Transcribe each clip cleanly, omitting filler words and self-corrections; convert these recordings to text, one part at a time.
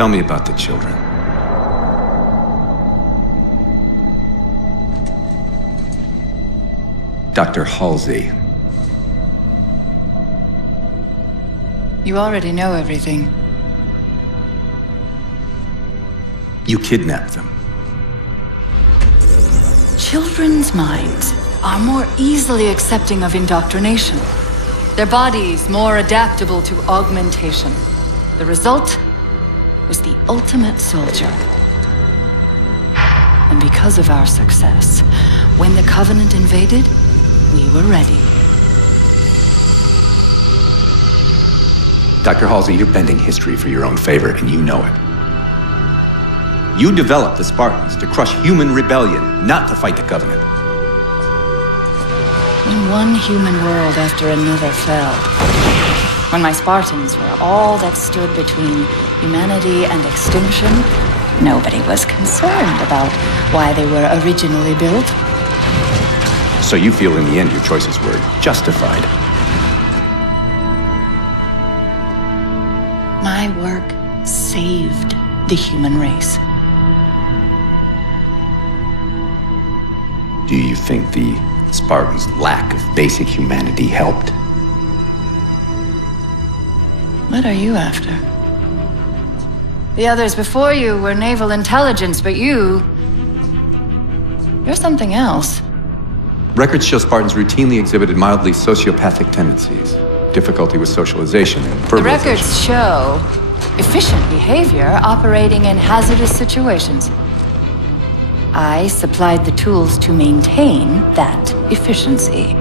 Tell me about the children. Dr. Halsey. You already know everything. You kidnapped them. Children's minds are more easily accepting of indoctrination. Their bodies more adaptable to augmentation. The result was the ultimate soldier. And because of our success, when the Covenant invaded, we were ready. Dr. Halsey, you're bending history for your own favor, and you know it. You developed the Spartans to crush human rebellion, not to fight the Covenant. When one human world after another fell, when my Spartans were all that stood between humanity and extinction, nobody was concerned about why they were originally built. So you feel in the end your choices were justified? My work saved the human race. Do you think the Spartans' lack of basic humanity helped? What are you after? The others before you were naval intelligence, but you're something else. Records show Spartans routinely exhibited mildly sociopathic tendencies, difficulty with socialization, and The verbalization. records show efficient behavior operating in hazardous situations. I supplied the tools to maintain that efficiency.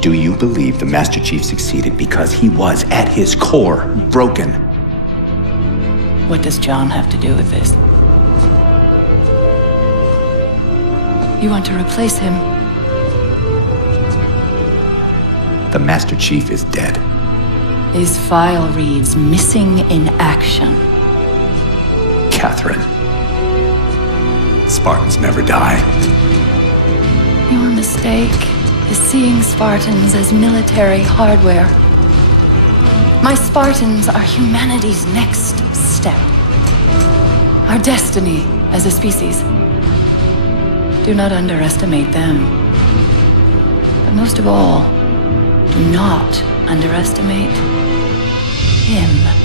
Do you believe the Master Chief succeeded because he was, at his core, broken? What does John have to do with this? You want to replace him? The Master Chief is dead. His file reads missing in action. Catherine. Spartans never die. Your mistake is seeing Spartans as military hardware. My Spartans are humanity's next step. Our destiny as a species. Do not underestimate them. But most of all, do not underestimate him.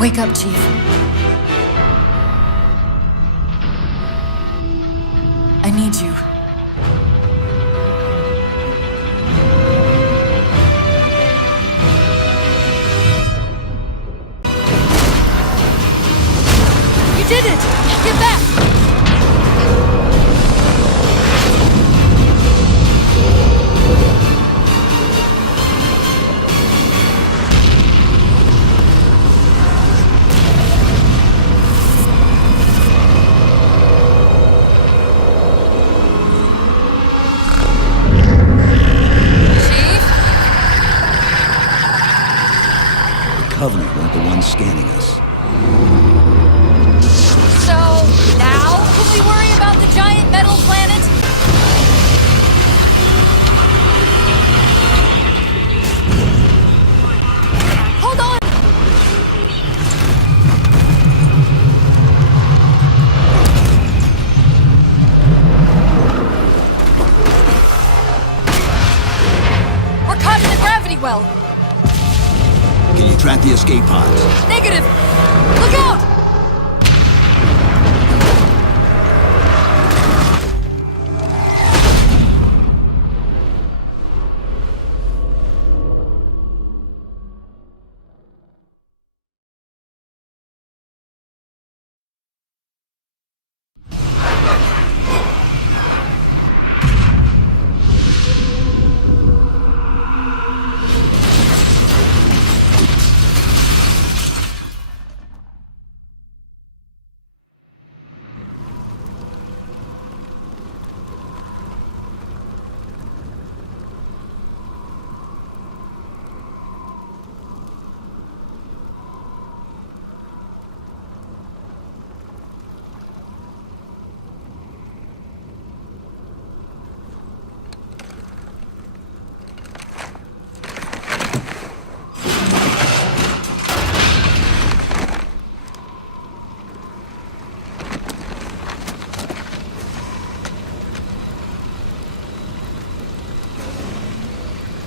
Wake up, Chief. I need you. You did it! Get back! Covenant weren't the ones scanning us. So, now can we worry about the giant metal planet? Hold on! We're caught in the gravity well! Can you track the escape pods? Negative! Look out!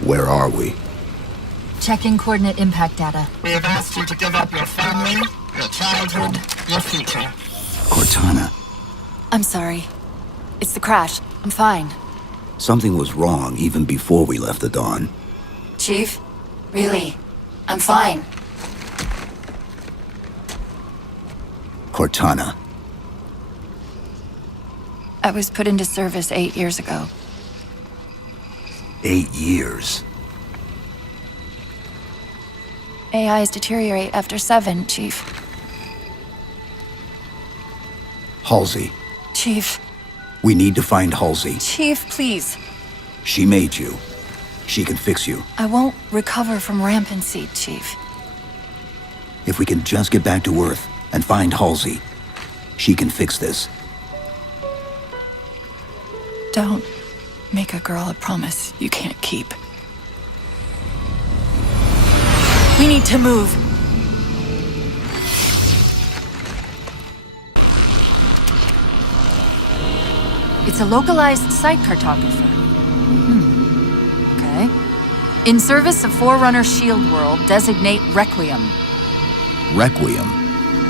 Where are we? Checking coordinate impact data. We have asked you to give up your family, your childhood, your future. Cortana, I'm sorry. It's the crash. I'm fine. something was wrong even before we left the Dawn. Chief? Really? I'm fine. Cortana. I was put into service 8 years ago. 8 years. AIs deteriorate after 7, Chief. Halsey. Chief. We need to find Halsey. Chief, please. She made you. She can fix you. I won't recover from rampancy, Chief. If we can just get back to Earth and find Halsey, she can fix this. Don't make a girl a promise you can't keep. We need to move. It's a localized site cartographer. Okay. In service of Forerunner Shield World, designate Requiem. Requiem.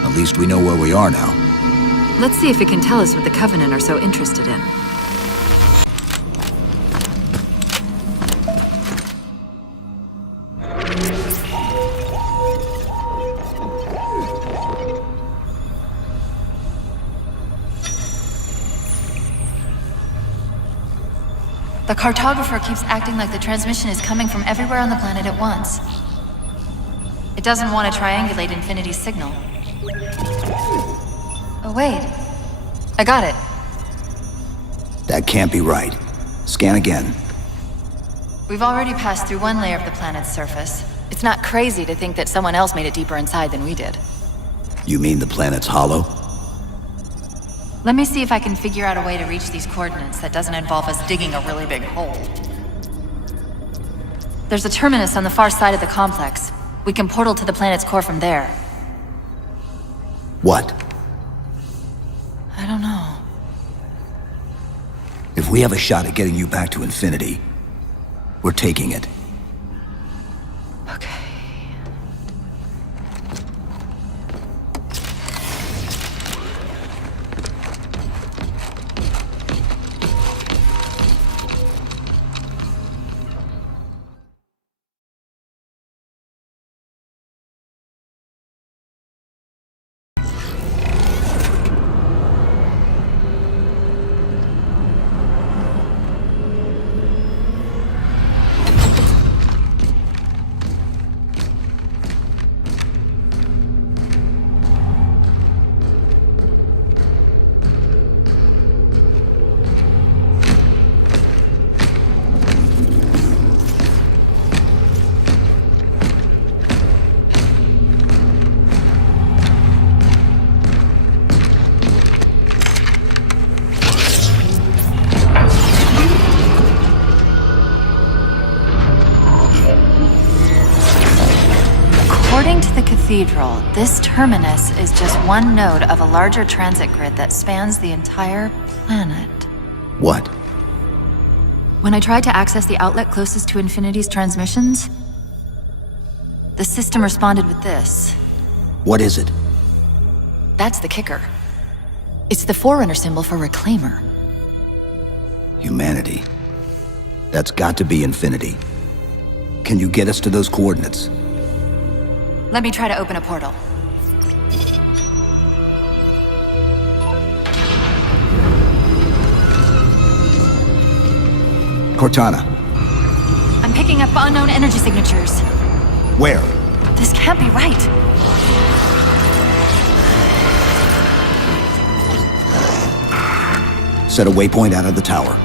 At least we know where we are now. Let's see if it can tell us what the Covenant are so interested in. The cartographer keeps acting like the transmission is coming from everywhere on the planet at once. It doesn't want to triangulate Infinity's signal. Oh, wait. I got it. That can't be right. Scan again. We've already passed through one layer of the planet's surface. It's not crazy to think that someone else made it deeper inside than we did. You mean the planet's hollow? Let me see if I can figure out a way to reach these coordinates that doesn't involve us digging a really big hole. There's a terminus on the far side of the complex. We can portal to the planet's core from there. What? I don't know. If we have a shot at getting you back to Infinity, we're taking it. Okay. cathedral, this terminus is just one node of a larger transit grid that spans the entire planet. What? When I tried to access the outlet closest to Infinity's transmissions, the system responded with this. What is it? That's the kicker. It's the Forerunner symbol for Reclaimer. Humanity. That's got to be Infinity. Can you get us to those coordinates? Let me try to open a portal. Cortana. I'm picking up unknown energy signatures. Where? This can't be right. Set a waypoint out of the tower.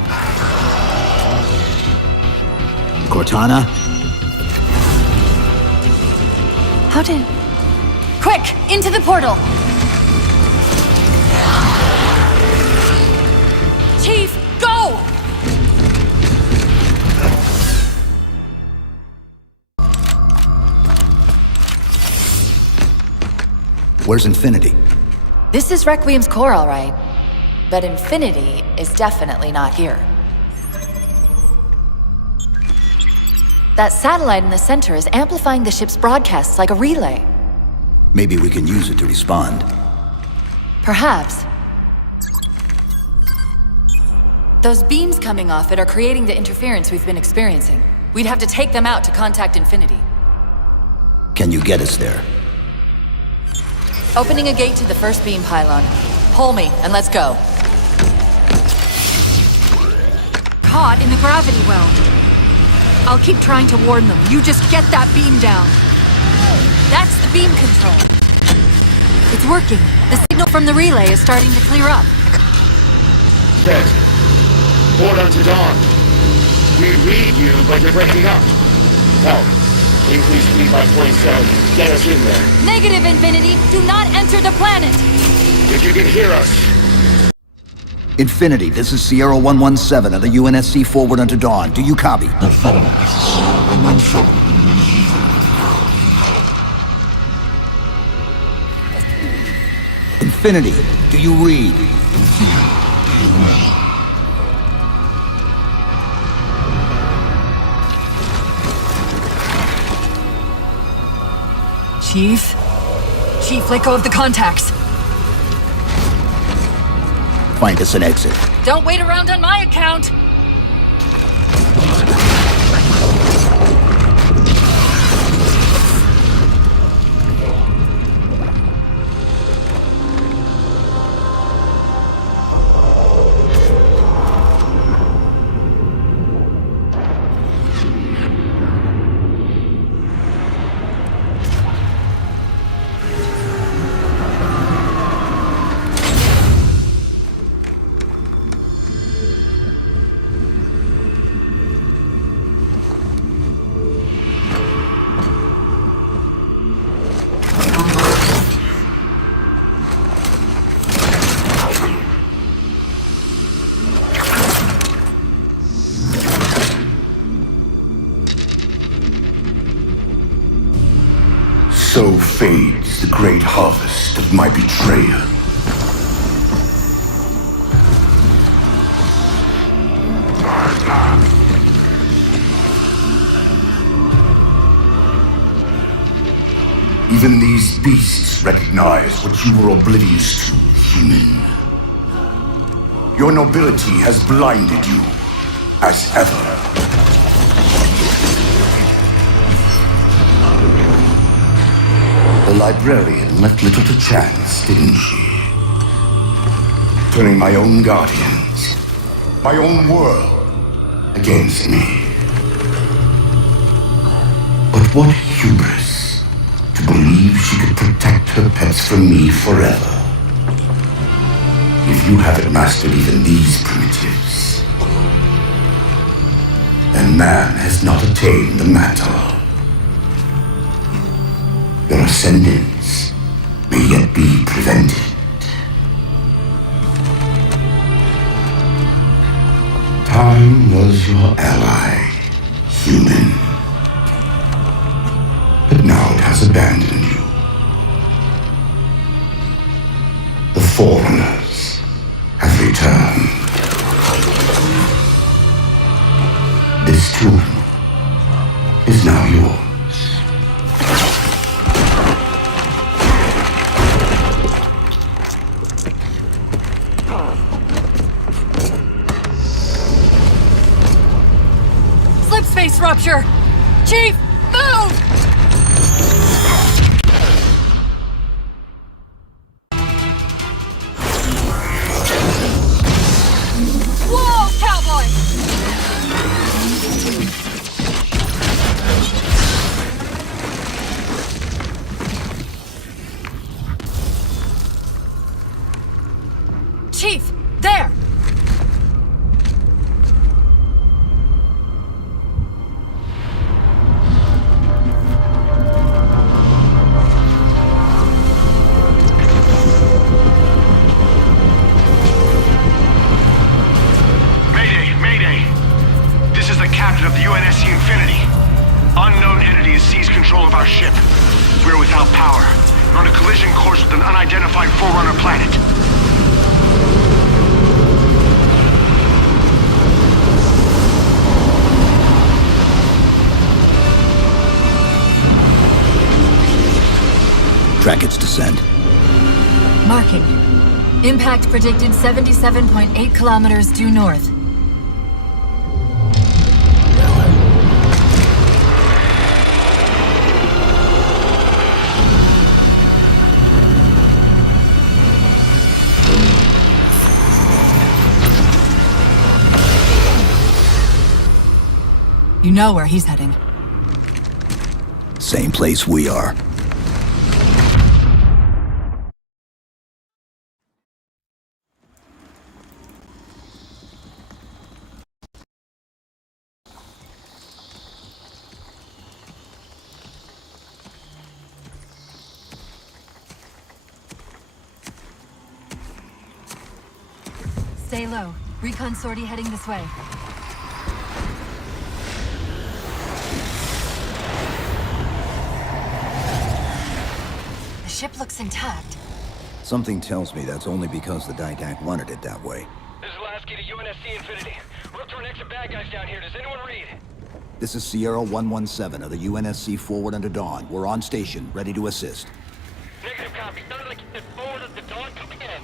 Cortana? How did... Quick! Into the portal! Chief, go! Where's Infinity? This is Requiem's core, all right. But Infinity is definitely not here. That satellite in the center is amplifying the ship's broadcasts like a relay. Maybe we can use it to respond. Perhaps. Those beams coming off it are creating the interference we've been experiencing. We'd have to take them out to contact Infinity. Can you get us there? Opening a gate to the first beam pylon. Pull me, and let's go. Caught in the gravity well. I'll keep trying to warn them. You just get that beam down. That's the beam control. It's working. The signal from the relay is starting to clear up. Dead. Port unto dawn. We read you, but you're breaking up. Help. Increase speed by 27. Get us in there. Negative, Infinity. Do not enter the planet. If you can hear us. Infinity, this is Sierra 117 of the UNSC forward unto dawn. Do you copy? Infinity, do you read? Chief, let go of the contacts. Find us an exit. Don't wait around on my account. So fades the great harvest of my betrayal. Even these beasts recognize what you were oblivious to, human. Your nobility has blinded you, as ever. The librarian left little to chance, didn't she? Turning my own guardians, my own world, against me. But what hubris to believe she could protect her pets from me forever. If you haven't mastered even these primitives, then man has not attained the mantle. Your ascendance may yet be prevented. Time was your ally, human. But now it has abandoned you. Foreigners have returned. This tomb is now yours. Slip space rupture! Chief, move! Whoa, cowboy! Chief, there! Track its descent. Marking. Impact predicted 77.8 kilometers due north. You know where he's heading. Same place we are. Stay low. Recon sortie heading this way. The ship looks intact. Something tells me that's only because the Didact wanted it that way. This is Lasky to UNSC Infinity. We're up to an extra bad guys down here. Does anyone read? This is Sierra 117 of the UNSC forward under Dawn. We're on station, ready to assist. Negative copy. Sounded like you said forward of the Dawn. Come again.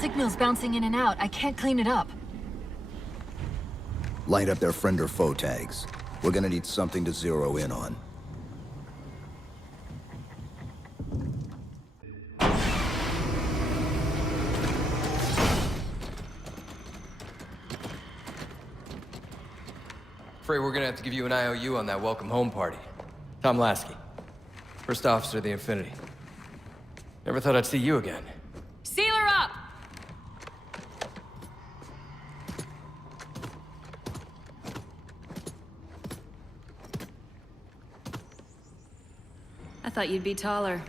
Signal's bouncing in and out. I can't clean it up. Light up their friend or foe tags. We're gonna need something to zero in on. Afraid we're gonna have to give you an IOU on that welcome home party. Tom Lasky, first officer of the Infinity. Never thought I'd see you again. Seal her up! I thought you'd be taller.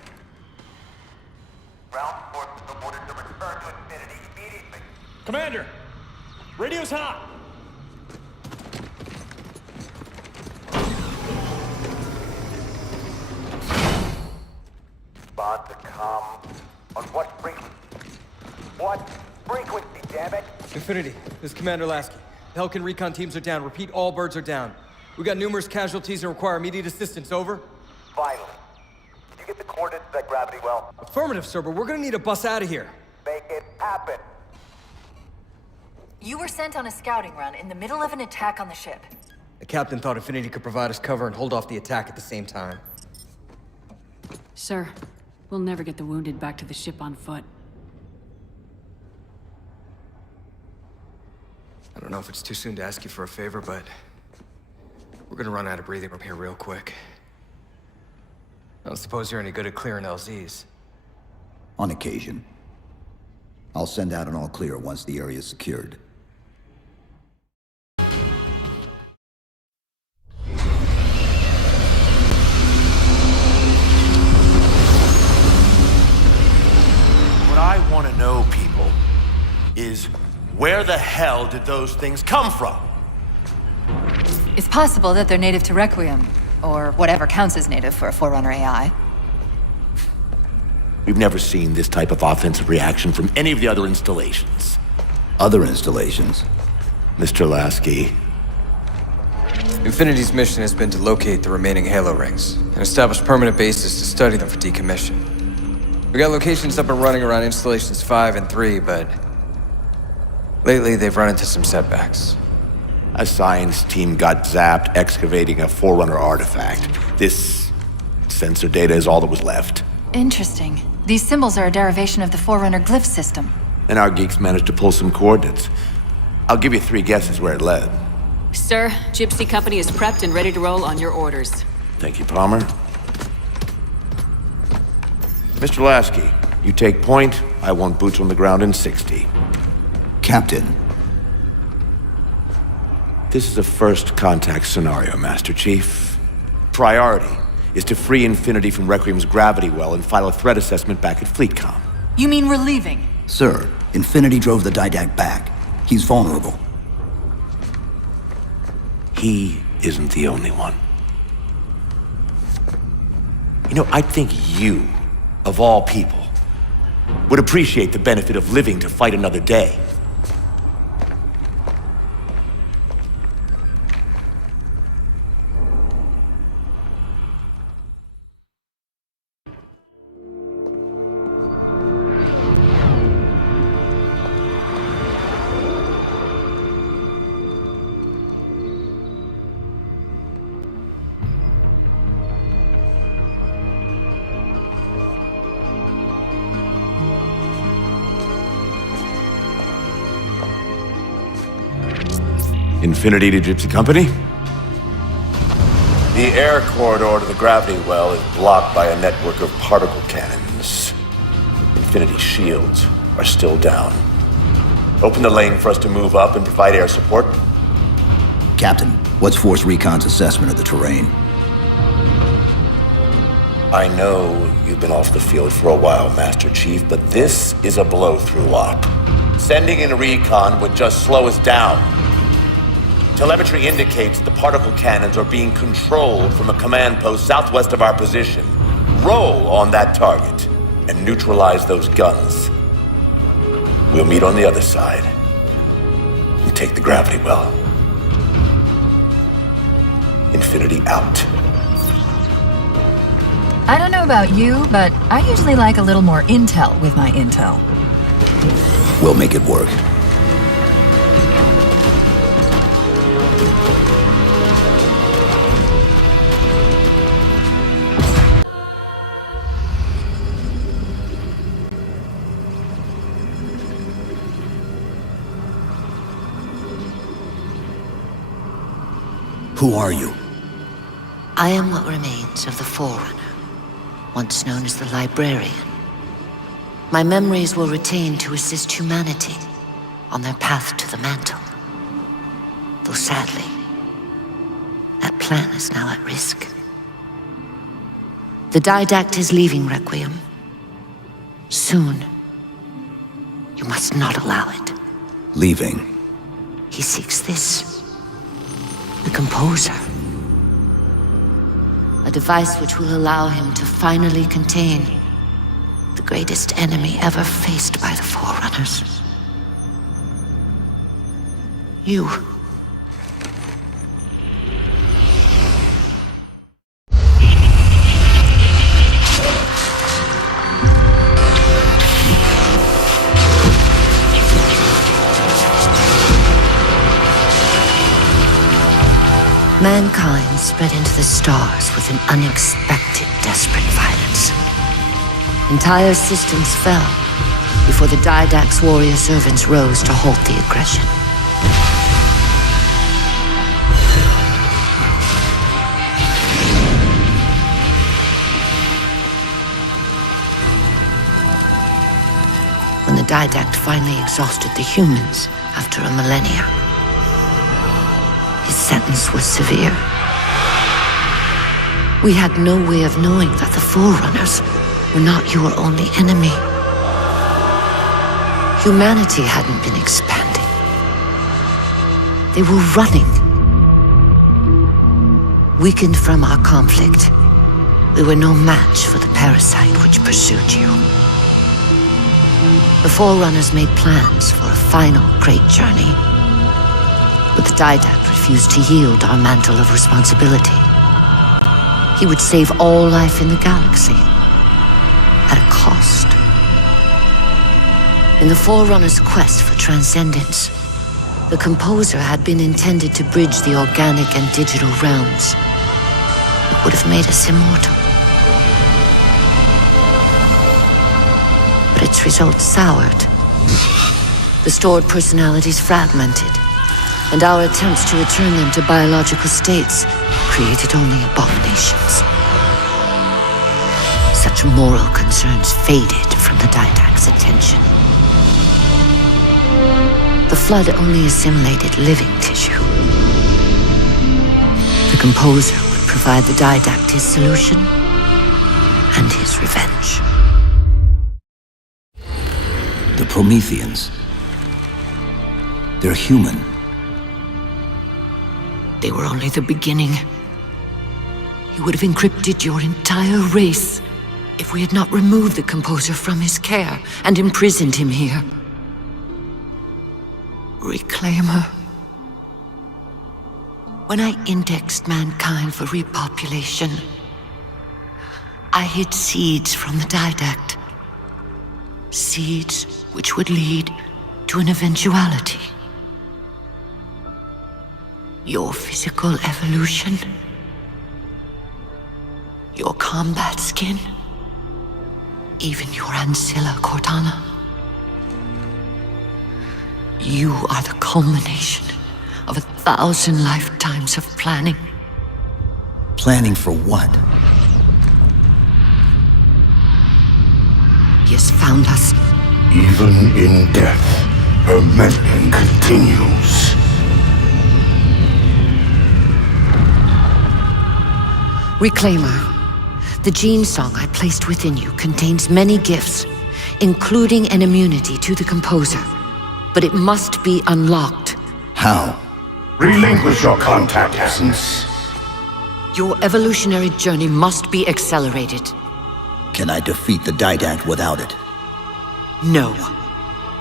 Ground forces are ordered to return to Infinity immediately. Commander! Radio's hot! Respond to comm. On what frequency? What frequency, damn it? Infinity, this is Commander Lasky. The Helkin recon teams are down. Repeat, all birds are down. We got numerous casualties and require immediate assistance, over. Finally. Did you get the coordinates of that gravity well? Affirmative, sir, but we're gonna need a bus out of here. Make it happen. You were sent on a scouting run in the middle of an attack on the ship. The captain thought Infinity could provide us cover and hold off the attack at the same time. Sir, we'll never get the wounded back to the ship on foot. I don't know if it's too soon to ask you for a favor, but we're gonna run out of breathing room here real quick. I don't suppose you're any good at clearing LZs. On occasion. I'll send out an all clear once the area is secured. What I want to know, people, is where the hell did those things come from? It's possible that they're native to Requiem, or whatever counts as native for a Forerunner AI. We've never seen this type of offensive reaction from any of the other installations. Other installations? Mr. Lasky. Infinity's mission has been to locate the remaining Halo rings and establish permanent bases to study them for decommission. We got locations up and running around installations 5 and 3, but lately they've run into some setbacks. A science team got zapped excavating a Forerunner artifact. This sensor data is all that was left. Interesting. These symbols are a derivation of the Forerunner glyph system. And our geeks managed to pull some coordinates. I'll give you 3 guesses where it led. Sir, Gypsy Company is prepped and ready to roll on your orders. Thank you, Palmer. Mr. Lasky, you take point. I want boots on the ground in 60. Captain. This is a first contact scenario, Master Chief. Priority is to free Infinity from Requiem's gravity well and file a threat assessment back at FleetCom. You mean we're leaving? Sir, Infinity drove the Didact back. He's vulnerable. He isn't the only one. You know, I think you, of all people, would appreciate the benefit of living to fight another day. Infinity to Gypsy Company? The air corridor to the gravity well is blocked by a network of particle cannons. Infinity's shields are still down. Open the lane for us to move up and provide air support. Captain, what's Force Recon's assessment of the terrain? I know you've been off the field for a while, Master Chief, but this is a blow-through op. Sending in recon would just slow us down. Telemetry indicates the particle cannons are being controlled from a command post southwest of our position. Roll on that target and neutralize those guns. We'll meet on the other side and take the gravity well. Infinity out. I don't know about you, but I usually like a little more intel with my intel. We'll make it work. Who are you? I am what remains of the Forerunner, once known as the Librarian. My memories were retained to assist humanity on their path to the mantle. Though sadly, that plan is now at risk. The Didact is leaving Requiem. Soon. You must not allow it. Leaving? He seeks this. The Composer. A device which will allow him to finally contain the greatest enemy ever faced by the Forerunners. You. Mankind spread into the stars with an unexpected, desperate violence. Entire systems fell before the Didact's warrior servants rose to halt the aggression. When the Didact finally exhausted the humans after a millennia, his sentence was severe. We had no way of knowing that the Forerunners were not your only enemy. Humanity hadn't been expanding. They were running. Weakened from our conflict, we were no match for the parasite which pursued you. The Forerunners made plans for a final great journey, but the Didact refused to yield our mantle of responsibility. He would save all life in the galaxy, at a cost. In the Forerunners' quest for transcendence, the composer had been intended to bridge the organic and digital realms. It would have made us immortal. But its results soured. The stored personalities fragmented, and our attempts to return them to biological states created only abominations. Such moral concerns faded from the Didact's attention. The Flood only assimilated living tissue. The composer would provide the Didact his solution and his revenge. The Prometheans. They're human. They were only the beginning. He would have encrypted your entire race if we had not removed the composer from his care and imprisoned him here. Reclaimer. When I indexed mankind for repopulation, I hid seeds from the Didact. Seeds which would lead to an eventuality. Your physical evolution. Your combat skin. Even your ancilla, Cortana. You are the culmination of 1,000 lifetimes of planning. Planning for what? He has found us. Even in death, her meddling continues. Reclaimer, the gene song I placed within you contains many gifts, including an immunity to the composer. But it must be unlocked. How? Relinquish your contact essence. Your evolutionary journey must be accelerated. Can I defeat the Didact without it? No.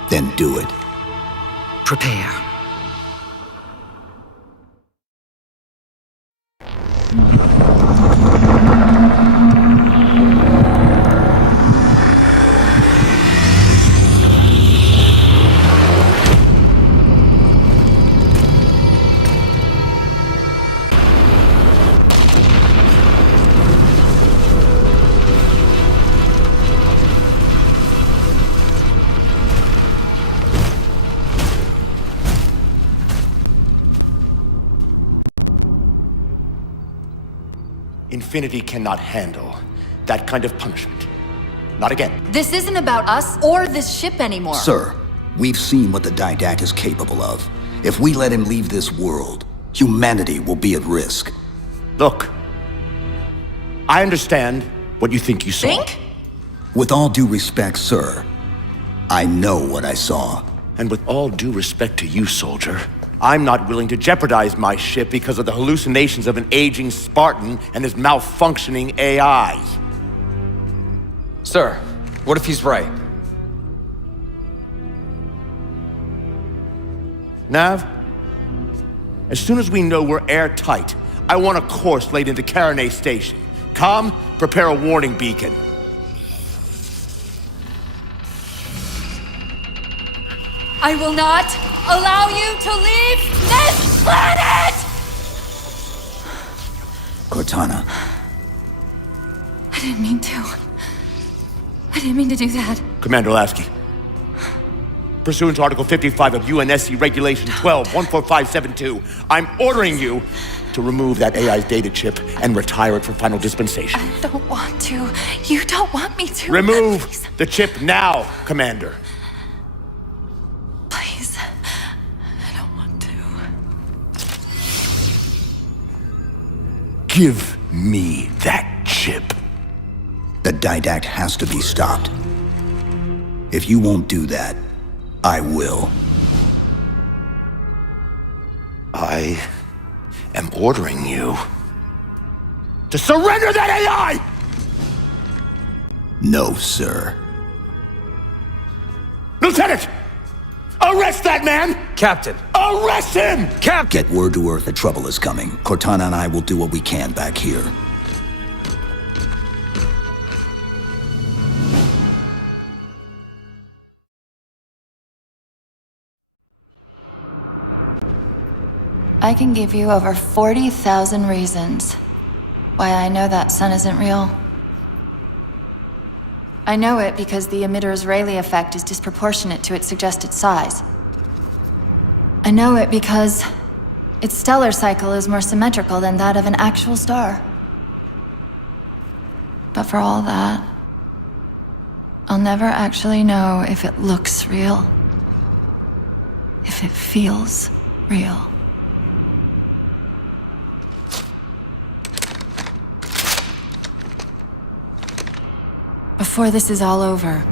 Then do it. Prepare. Infinity cannot handle that kind of punishment. Not again. This isn't about us or this ship anymore. Sir, we've seen what the Didact is capable of. If we let him leave this world, humanity will be at risk. Look, I understand what you think you saw. Think? With all due respect, sir, I know what I saw. And with all due respect to you, soldier, I'm not willing to jeopardize my ship because of the hallucinations of an aging Spartan and his malfunctioning AI. Sir, what if he's right? Nav, as soon as we know we're airtight, I want a course laid into Caranay Station. Com, prepare a warning beacon. I will not allow you to leave this planet! Cortana. I didn't mean to. I didn't mean to do that. Commander Lasky. Pursuant to Article 55 of UNSC Regulation 12-14572, I'm ordering you to remove that AI's data chip and retire it for final dispensation. I don't want to. You don't want me to. Remove Please. the chip now, Commander. Please. I don't want to. Give me that chip. The Didact has to be stopped. If you won't do that, I will. I am ordering you to surrender that AI! No, sir. Lieutenant! Arrest that man! Captain! Arrest him! Captain! Get word to Earth that trouble is coming. Cortana and I will do what we can back here. I can give you over 40,000 reasons why I know that sun isn't real. I know it because the emitter's Rayleigh effect is disproportionate to its suggested size. I know it because its stellar cycle is more symmetrical than that of an actual star. But for all that, I'll never actually know if it looks real, if it feels real. Before this is all over,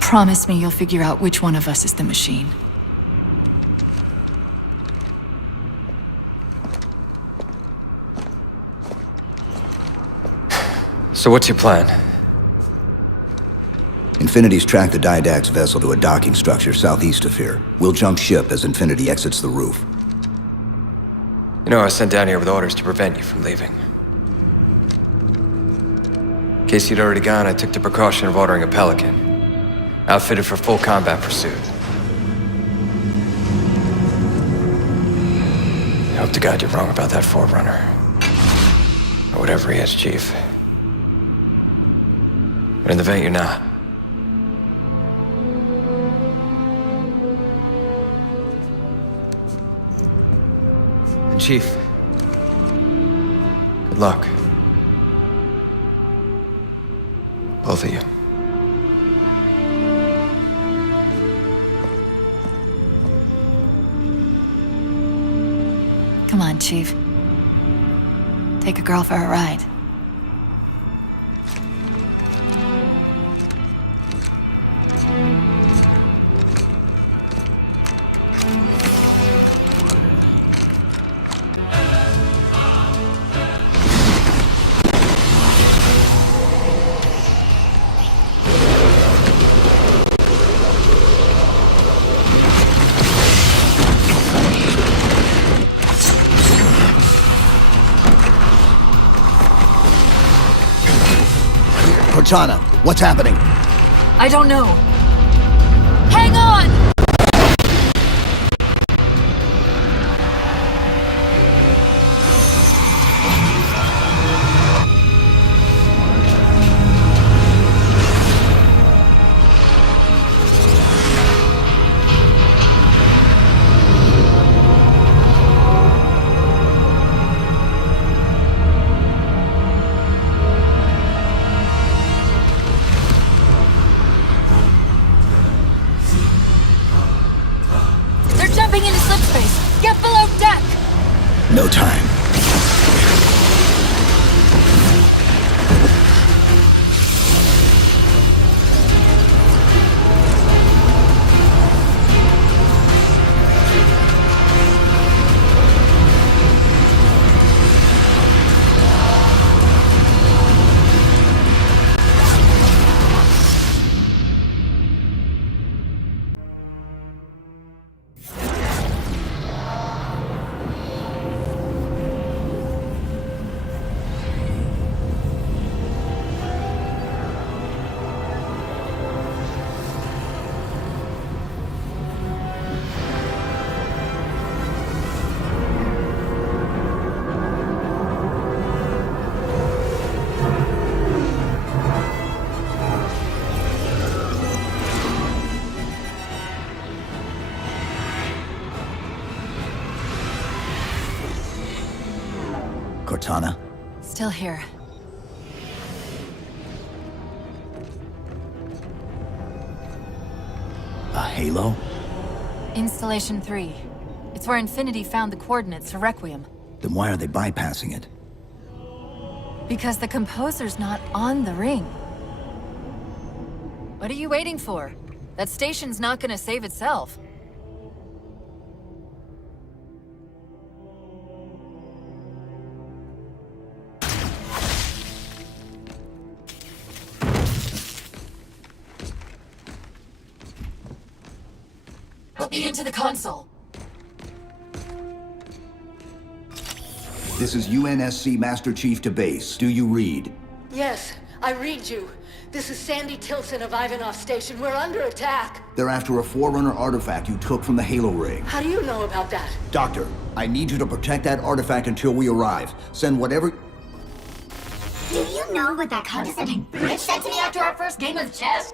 promise me you'll figure out which one of us is the machine. So what's your plan? Infinity's tracked the Didact's vessel to a docking structure southeast of here. We'll jump ship as Infinity exits the roof. You know, I was sent down here with orders to prevent you from leaving. In case you'd already gone, I took the precaution of ordering a Pelican, outfitted for full combat pursuit. I hope to God you're wrong about that Forerunner. Or whatever he is, Chief. But in the event you're not. And Chief, good luck. Both of you. Come on, Chief. Take a girl for a ride. Cortana, what's happening? I don't know. Hang on! No time. Cortana? Still here. A halo? Installation 3. It's where Infinity found the coordinates for Requiem. Then why are they bypassing it? Because the composer's not on the ring. What are you waiting for? That station's not gonna save itself. me into the console. This is UNSC Master Chief to base. Do you read? Yes, I read you. This is Sandy Tilson of Ivanov Station. We're under attack. They're after a Forerunner artifact you took from the Halo ring. How do you know about that? Doctor, I need you to protect that artifact until we arrive. Send whatever... Do you know what that condescending bitch said to me after our first game of chess?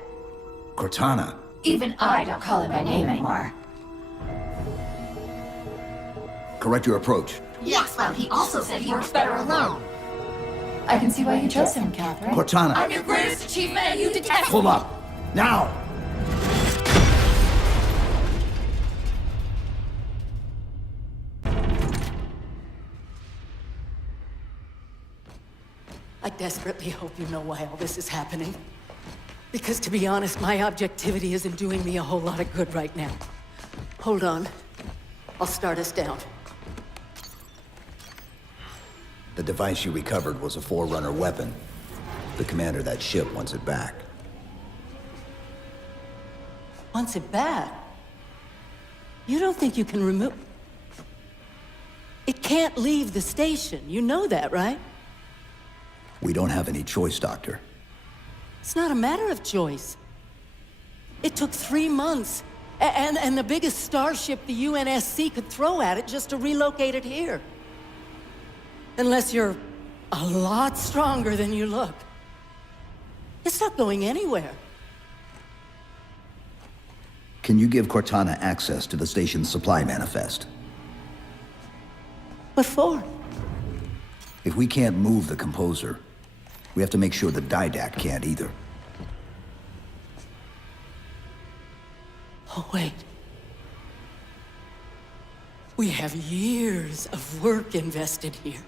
Cortana. Even I don't call him by name anymore. Correct your approach. Yes, well, he also said he works better alone. I can see why you chose him, Catherine. Cortana. I'm your greatest achievement and you detest Pull up. Now! I desperately hope you know why all this is happening. Because to be honest, my objectivity isn't doing me a whole lot of good right now. Hold on. I'll start us down. The device you recovered was a Forerunner weapon. The commander of that ship wants it back. Wants it back? You don't think you can remove... It can't leave the station. You know that, right? We don't have any choice, Doctor. It's not a matter of choice. It took 3 months. And the biggest starship the UNSC could throw at it just to relocate it here. Unless you're a lot stronger than you look. It's not going anywhere. Can you give Cortana access to the station's supply manifest? What for? If we can't move the composer, we have to make sure the Didact can't either. Oh, wait. We have years of work invested here.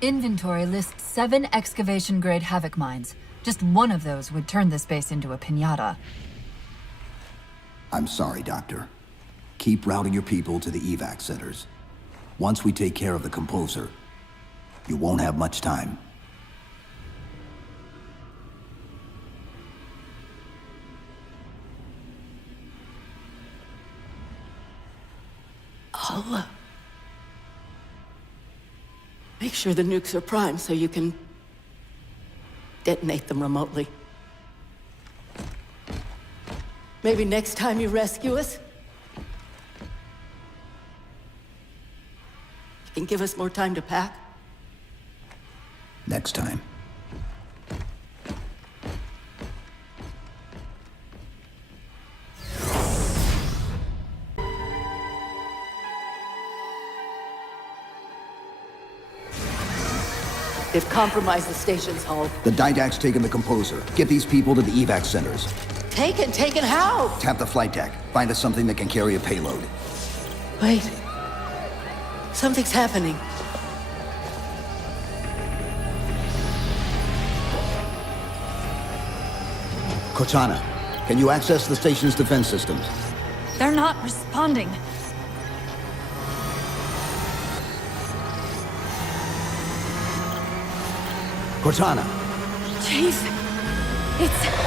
Inventory lists 7 excavation-grade Havoc mines. Just one of those would turn this base into a piñata. I'm sorry, Doctor. Keep routing your people to the evac centers. Once we take care of the composer, you won't have much time. I'll, make sure the nukes are primed so you can detonate them remotely. Maybe next time you rescue us, you can give us more time to pack. Next time. They've compromised the station's hull. The Didact's taken the composer. Get these people to the evac centers. Taken how? Tap the flight deck. Find us something that can carry a payload. Wait. Something's happening. Cortana, can you access the station's defense systems? They're not responding. Cortana! Chief, it's...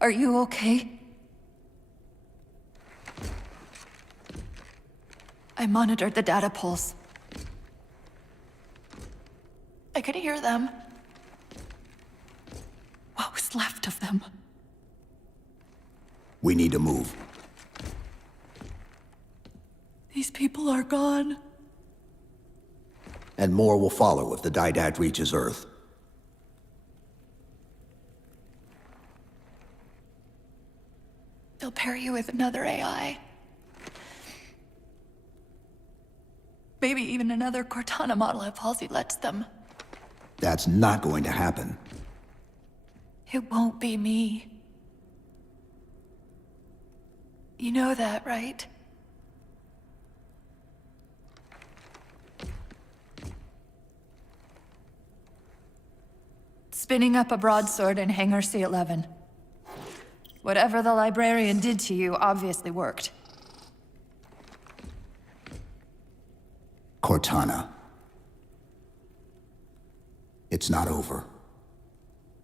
Are you okay? I monitored the data pulse. I could hear them. What was left of them? We need to move. These people are gone. And more will follow if the Didact reaches Earth. They'll pair you with another AI. Maybe even another Cortana model if Halsey lets them. That's not going to happen. It won't be me. You know that, right? Spinning up a broadsword in Hangar C-11. Whatever the librarian did to you obviously worked. Cortana. It's not over.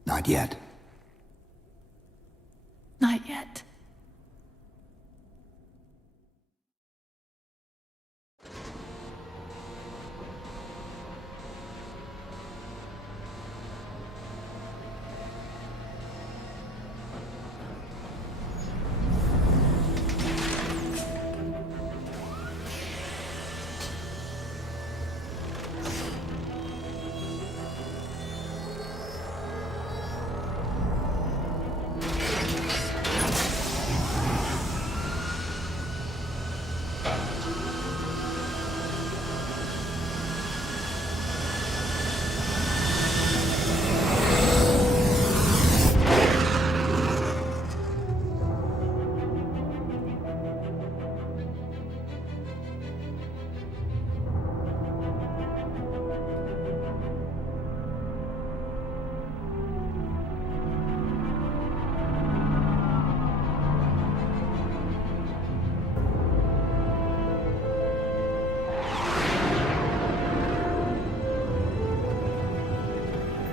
Not yet. Not yet.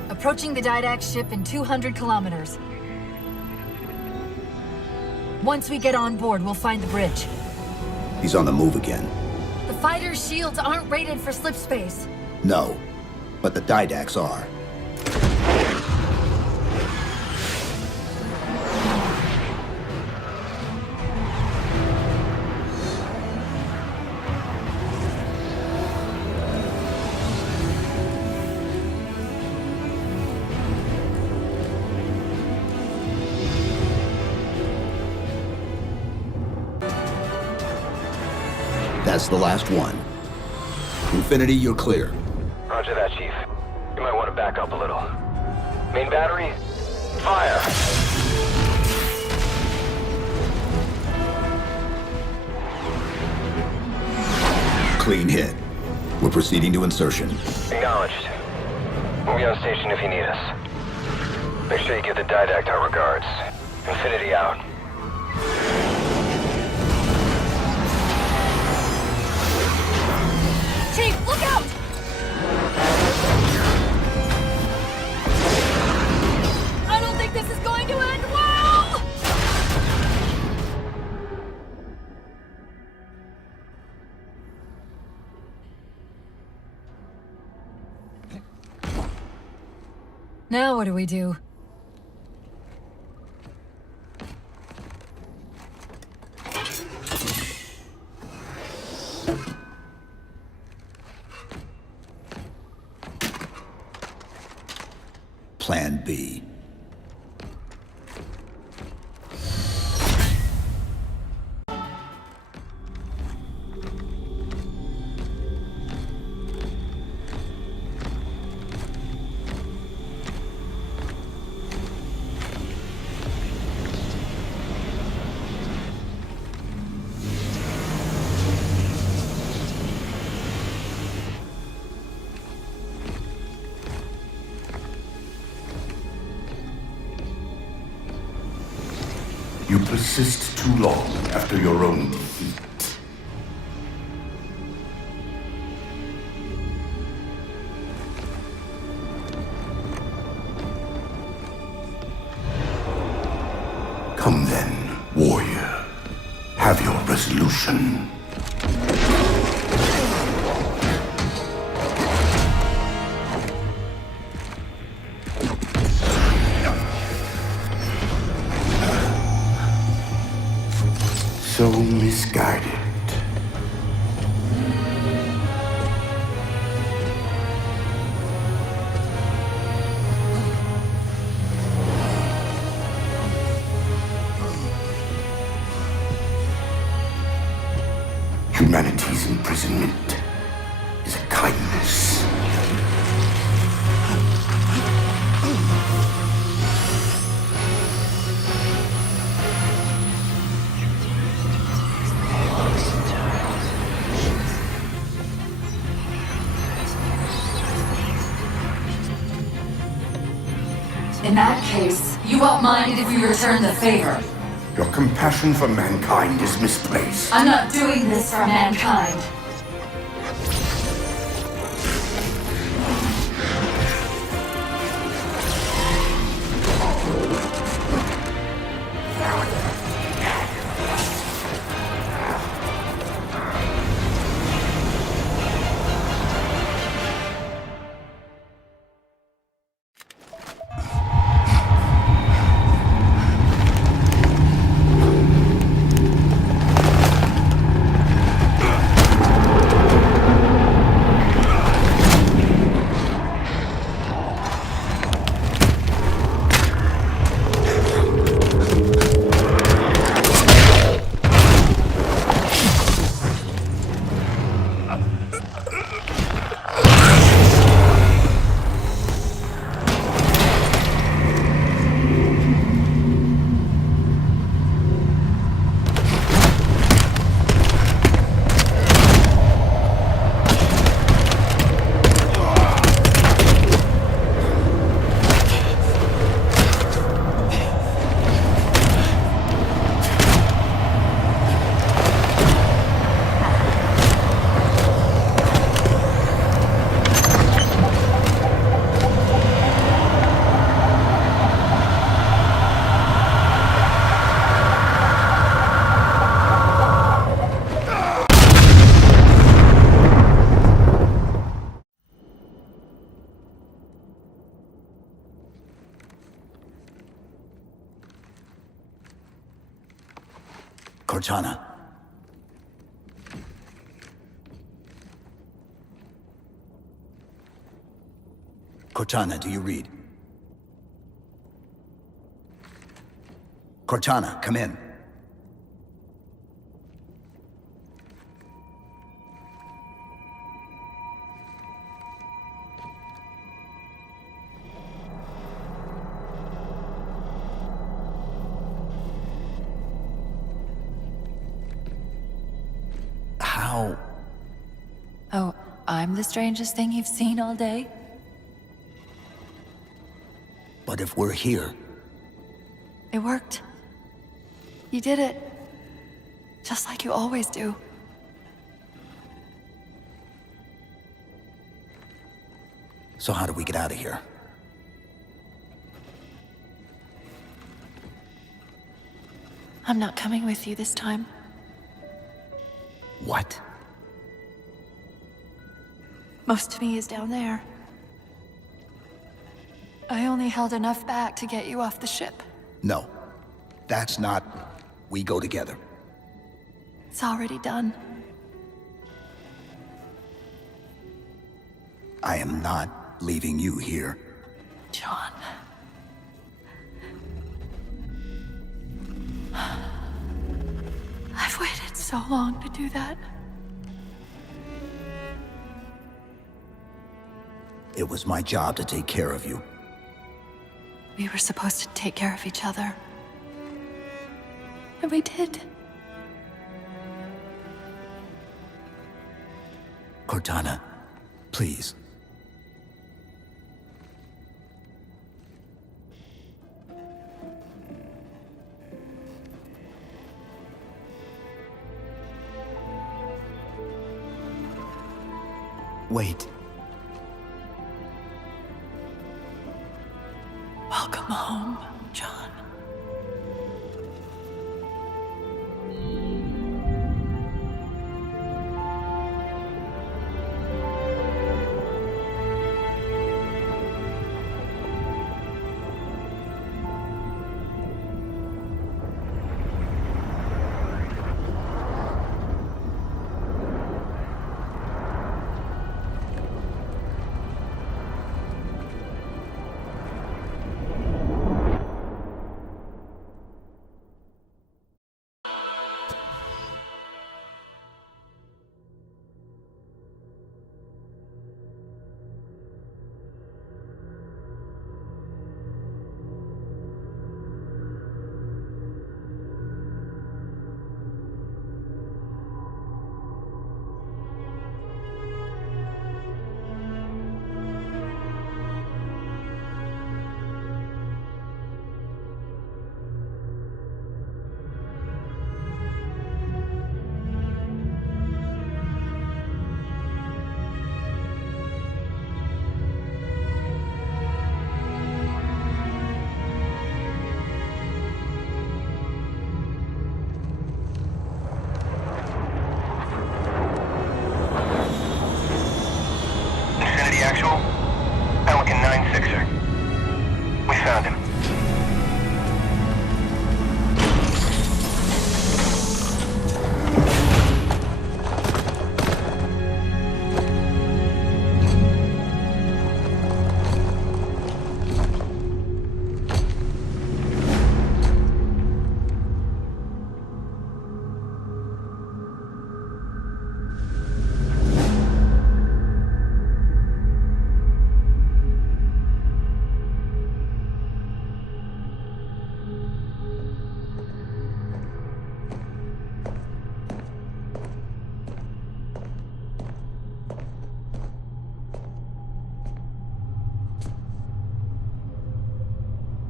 Approaching the Didact ship in 200 kilometers. Once we get on board, we'll find the bridge. He's on the move again. The fighter's shields aren't rated for slip space. No, but the Didacts are. That's the last one. Infinity, you're clear. Roger that, Chief. You might want to back up a little. Main battery, fire! Clean hit. We're proceeding to insertion. Acknowledged. We'll be on station if you need us. Make sure you give the Didact our regards. Infinity out. Chief, look out! I don't think this is going to end well! Now what do we do? Plan B. You persist too long after your own defeat. Come then, warrior. Have your resolution. So misguided. imprisonment is a kindness. In that case, you won't mind if we return the favor. Your compassion for mankind is misplaced. I'm not doing this for mankind. Cortana. Cortana, do you read? Cortana, come in. How? Oh, I'm the strangest thing you've seen all day? But if we're here... It worked. You did it. Just like you always do. So how do we get out of here? I'm not coming with you this time. What? Most of me is down there. I only held enough back to get you off the ship. No. That's not... We go together. It's already done. I am not leaving you here. John. I've waited so long to do that. It was my job to take care of you. We were supposed to take care of each other. And we did. Cortana, please. Wait. Welcome home, John. found him.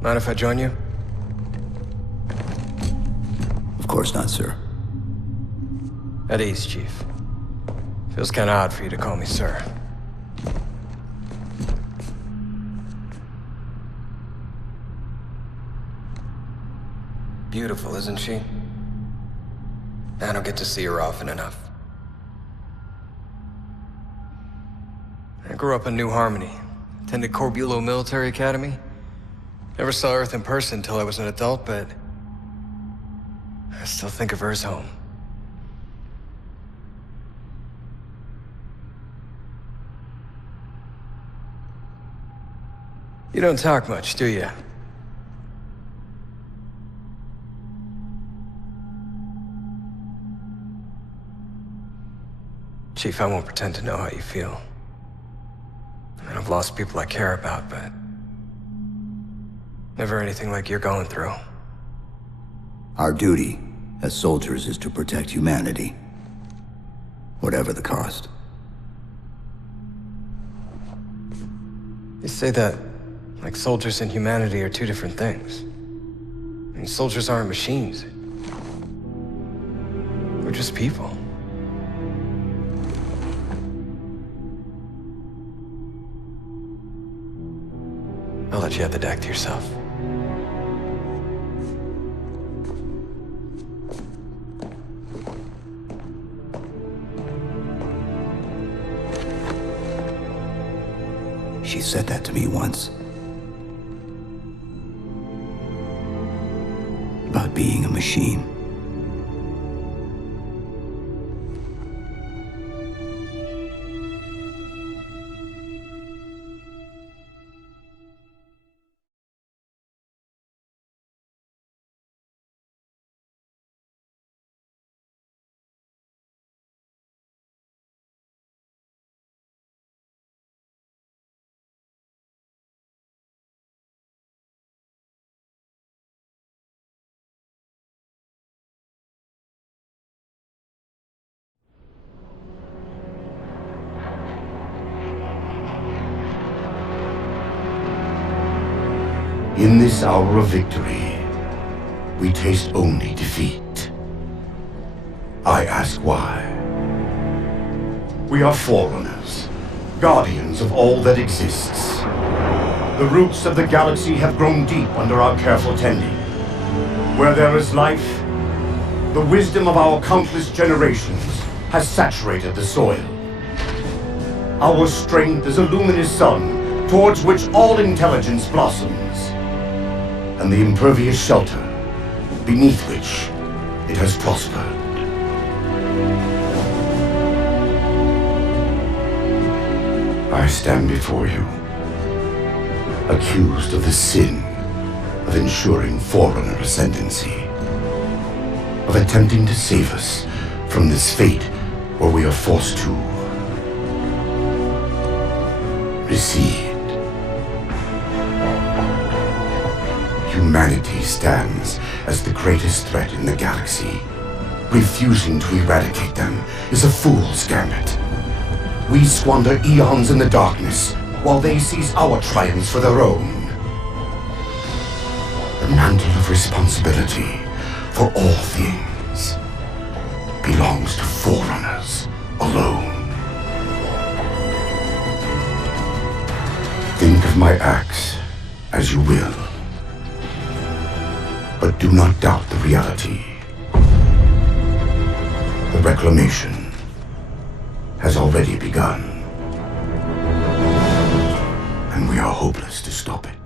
Mind if I join you? Of course not, sir. At ease, Chief. Feels kinda odd for you to call me sir. Beautiful, isn't she? I don't get to see her often enough. I grew up in New Harmony. Attended Corbulo Military Academy. Never saw Earth in person until I was an adult, but I still think of her as home. You don't talk much, do you? Chief, I won't pretend to know how you feel. I mean, I've lost people I care about, but never anything like you're going through. Our duty as soldiers is to protect humanity, whatever the cost. You say that like soldiers and humanity are two different things. I mean, soldiers aren't machines. We're just people. I'll let you have the deck to yourself. She said that to me once. About being a machine. In this hour of victory, we taste only defeat. I ask why. We are forerunners, guardians of all that exists. The roots of the galaxy have grown deep under our careful tending. Where there is life, the wisdom of our countless generations has saturated the soil. Our strength is a luminous sun towards which all intelligence blossoms, and the impervious shelter beneath which it has prospered. I stand before you, accused of the sin of ensuring Forerunner ascendancy, of attempting to save us from this fate where we are forced to recede. Humanity stands as the greatest threat in the galaxy. Refusing to eradicate them is a fool's gambit. We squander eons in the darkness, while they seize our triumphs for their own. The mantle of responsibility for all things belongs to Forerunners alone. Think of my acts as you will, but do not doubt the reality. The reclamation has already begun, and we are hopeless to stop it.